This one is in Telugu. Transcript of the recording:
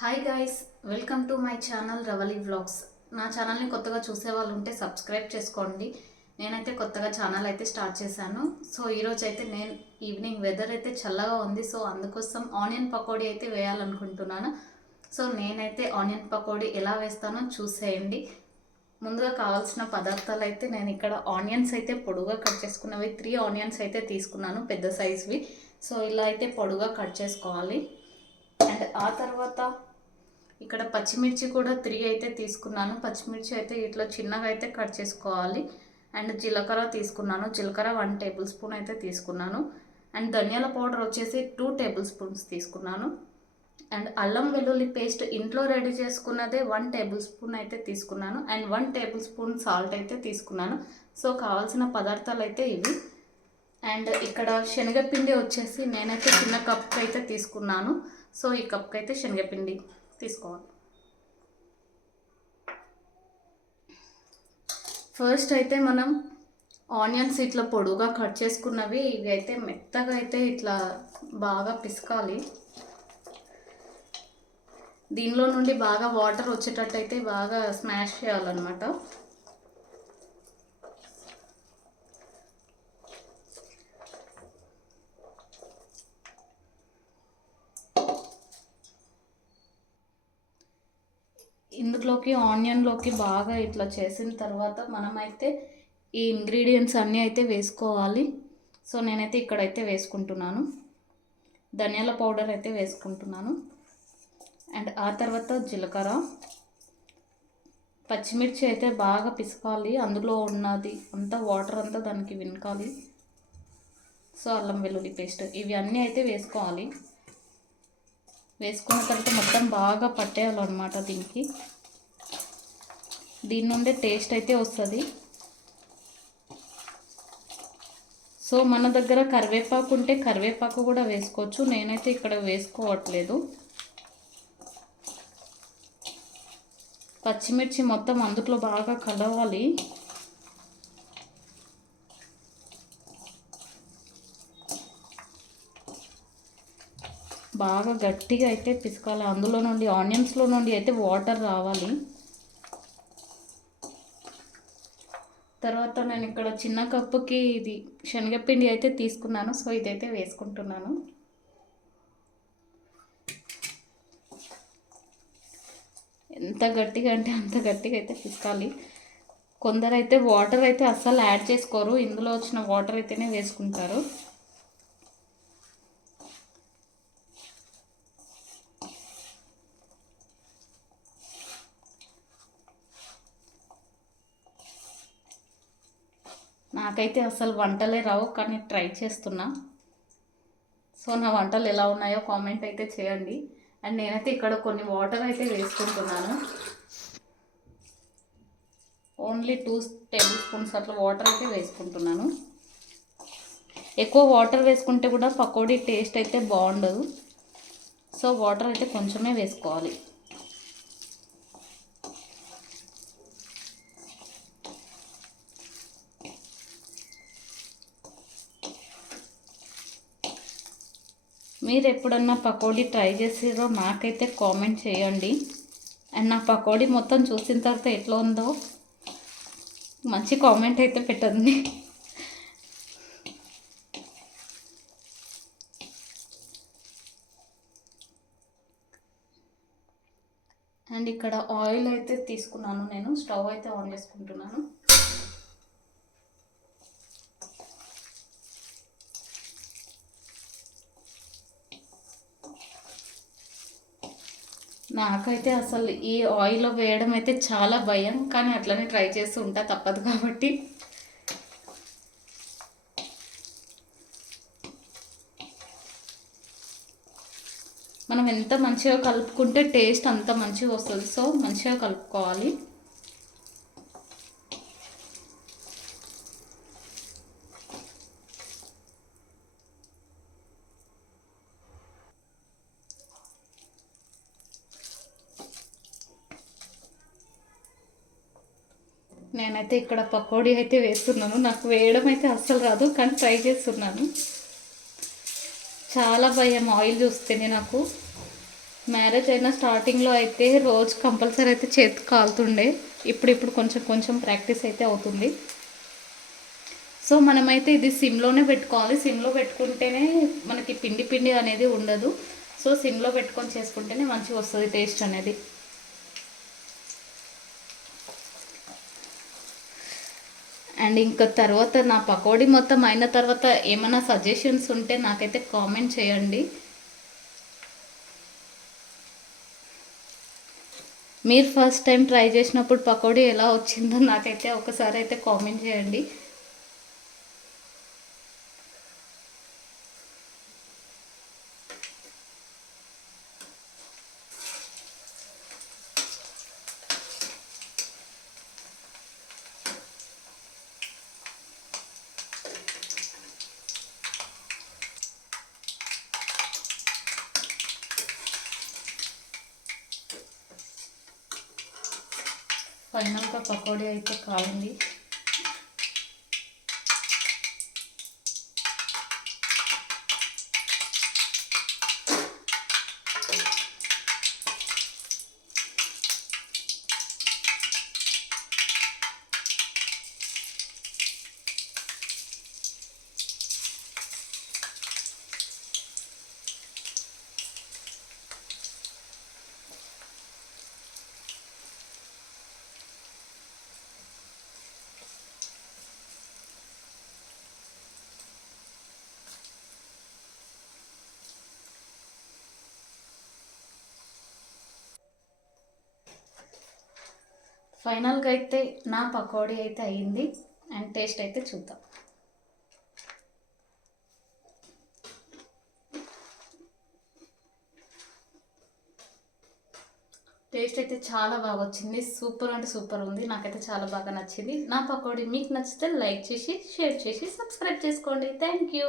Hi guys welcome to my channel Ravali vlogs నా ఛానల్ని కొత్తగా చూసే వాళ్ళు ఉంటే సబ్స్క్రైబ్ చేసుకోండి. నేనైతే కొత్తగా ఛానల్ అయితే స్టార్ట్ చేశాను. సో ఈరోజు అయితే నేను ఈవినింగ్ వెదర్ అయితే చల్లగా ఉంది. సో అందుకోసం ఆనియన్ పకోడీ అయితే వేయాలనుకుంటున్నాను. సో నేనైతే ఆనియన్ పకోడీ ఎలా వేస్తానో చూసేయండి. ముందుగా కావాల్సిన పదార్థాలు అయితే నేను ఇక్కడ ఆనియన్స్ అయితే పొడుగా కట్ చేసుకున్నవి. త్రీ ఆనియన్స్ అయితే తీసుకున్నాను పెద్ద సైజ్వి సో ఇలా అయితే పొడుగా కట్ చేసుకోవాలి. అండ్ ఆ తర్వాత ఇక్కడ పచ్చిమిర్చి కూడా త్రీ అయితే తీసుకున్నాను. పచ్చిమిర్చి అయితే ఇట్లా చిన్నగా అయితే కట్ చేసుకోవాలి. అండ్ జీలకర్ర తీసుకున్నాను. జీలకర్ర వన్ టేబుల్ స్పూన్ అయితే తీసుకున్నాను. అండ్ ధనియాల పౌడర్ వచ్చేసి టూ టేబుల్ స్పూన్స్ తీసుకున్నాను. అండ్ అల్లం వెల్లుల్లి పేస్ట్ ఇంట్లో రెడీ చేసుకున్నదే వన్ టేబుల్ స్పూన్ అయితే తీసుకున్నాను. And one tablespoon salt అయితే తీసుకున్నాను. సో కావాల్సిన పదార్థాలు అయితే ఇవి. అండ్ ఇక్కడ శనగపిండి వచ్చేసి నేనైతే చిన్న కప్కి అయితే తీసుకున్నాను. సో ఈ కప్కి అయితే శనగపిండి. తీసుకోవాలి. ఫస్ట్ అయితే మనం ఆనియన్స్ ఇట్లా పొడుగా కట్ చేసుకున్నవి ఇవి అయితే మెత్తగా అయితే ఇట్లా బాగా పిసకాలి. దీనిలో నుండి బాగా వాటర్ వచ్చేటట్టు అయితే బాగా స్మాష్ చేయాలన్నమాట. ఇందులోకి ఆనియన్లోకి బాగా ఇట్లా చేసిన తర్వాత మనమైతే ఈ ఇంగ్రీడియంట్స్ అన్నీ అయితే వేసుకోవాలి. సో నేనైతే ఇక్కడైతే వేసుకుంటున్నాను. ధనియాల పౌడర్ అయితే వేసుకుంటున్నాను. అండ్ ఆ తర్వాత జీలకర్ర. పచ్చిమిర్చి అయితే బాగా పిసకాలి. అందులో ఉన్నది అంతా వాటర్ అంతా దానికి వినకాలి. సో అల్లం వెల్లుల్లి పేస్ట్ ఇవి అన్నీ అయితే వేసుకోవాలి. వేసుకున్న తర్వాత మొత్తం బాగా పట్టేయాలన్నమాట దీనికి. దీని నుండి టేస్ట్ అయితే వస్తుంది. సో మన దగ్గర కరివేపాకు ఉంటే కరివేపాకు కూడా వేసుకోవచ్చు. నేనైతే ఇక్కడ వేసుకోవట్లేదు. పచ్చిమిర్చి మొత్తం అందులో బాగా కలవాలి. బాగా గట్టిగా అయితే పిసకాలి. అందులో నుండి ఆనియన్స్లో నుండి అయితే వాటర్ రావాలి. తర్వాత నేను ఇక్కడ చిన్న కప్పుకి ఇది శనగపిండి అయితే తీసుకున్నాను. సో ఇదైతే వేసుకుంటున్నాను. ఎంత గట్టిగా అంటే అంత గట్టిగా అయితే పిసకాలి. కొందరైతే వాటర్ అయితే అస్సలు యాడ్ చేసుకోరు. ఇందులో వచ్చిన వాటర్ అయితేనే వేసుకుంటారు. నాకైతే అసలు వంటలే రావు కానీ ట్రై చేస్తున్నా. సో నా వంటలు ఎలా ఉన్నాయో కామెంట్ అయితే చేయండి. అండ్ నేనైతే ఇక్కడ కొన్ని వాటర్ అయితే వేసుకుంటున్నాను. ఓన్లీ టూ టేబుల్ స్పూన్స్ అట్లా వాటర్ అయితే వేసుకుంటున్నాను. ఎక్కువ వాటర్ వేసుకుంటే కూడా పకోడీ టేస్ట్ అయితే బాగుండదు. సో వాటర్ అయితే కొంచెమే వేసుకోవాలి. మీరు ఎప్పుడన్నా పకోడీ ట్రై చేసిరో నాకైతే కామెంట్ చేయండి. అండ్ నా పకోడీ మొత్తం చూసిన తర్వాత ఎట్లా ఉందో మంచి కామెంట్ అయితే పెట్టండి. అండ్ ఇక్కడ ఆయిల్ అయితే తీసుకున్నాను నేను స్టవ్ అయితే ఆన్ చేసుకుంటున్నాను. నాకైతే అసలు ఈ ఆయిల్ వేయడం అయితే చాలా భయం కానీ అట్లనే ట్రై చేస్తూ ఉంటా తప్పదు కాబట్టి. మనం ఎంత మంచిగా కలుపుకుంటే టేస్ట్ అంత మంచిగా వస్తుంది. సో మంచిగా కలుపుకోవాలి. నేనైతే ఇక్కడ పకోడీ అయితే వేస్తున్నాను. నాకు వేయడం అయితే అస్సలు రాదు కానీ ట్రై చేస్తున్నాను. చాలా భయం ఆయిల్ చూస్తేనే నాకు. మ్యారేజ్ అయిన స్టార్టింగ్లో అయితే రోజు కంపల్సరీ అయితే చేతి కాలుతుండే. ఇప్పుడు ఇప్పుడు కొంచెం కొంచెం ప్రాక్టీస్ అయితే అవుతుంది. సో మనమైతే ఇది సిమ్లోనే పెట్టుకోవాలి. సిమ్లో పెట్టుకుంటేనే మనకి పిండి పిండి అనేది ఉండదు. సో సిమ్లో పెట్టుకొని చేసుకుంటేనే మంచిగా వస్తుంది టేస్ట్ అనేది. అండ్ ఇంకా తర్వాత నా పకోడీ మొత్తం అయిన తర్వాత ఏమైనా సజెషన్స్ ఉంటే నాకైతే కామెంట్ చేయండి. మీరు ఫస్ట్ టైం ట్రై చేసినప్పుడు పకోడీ ఎలా వచ్చిందో నాకైతే ఒకసారి అయితే కామెంట్ చేయండి. ఫైనల్గా పకోడీ అయితే కావాలి ఫైనల్గా అయితే నా పకోడీ అయితే అయ్యింది అండ్ టేస్ట్ అయితే చూద్దాం. టేస్ట్ అయితే చాలా బాగా వచ్చింది సూపర్ అంటే సూపర్ ఉంది. నాకైతే చాలా బాగా నచ్చింది. నా పకోడీ మీకు నచ్చితే లైక్ చేసి షేర్ చేసి సబ్స్క్రైబ్ చేసుకోండి. Thank you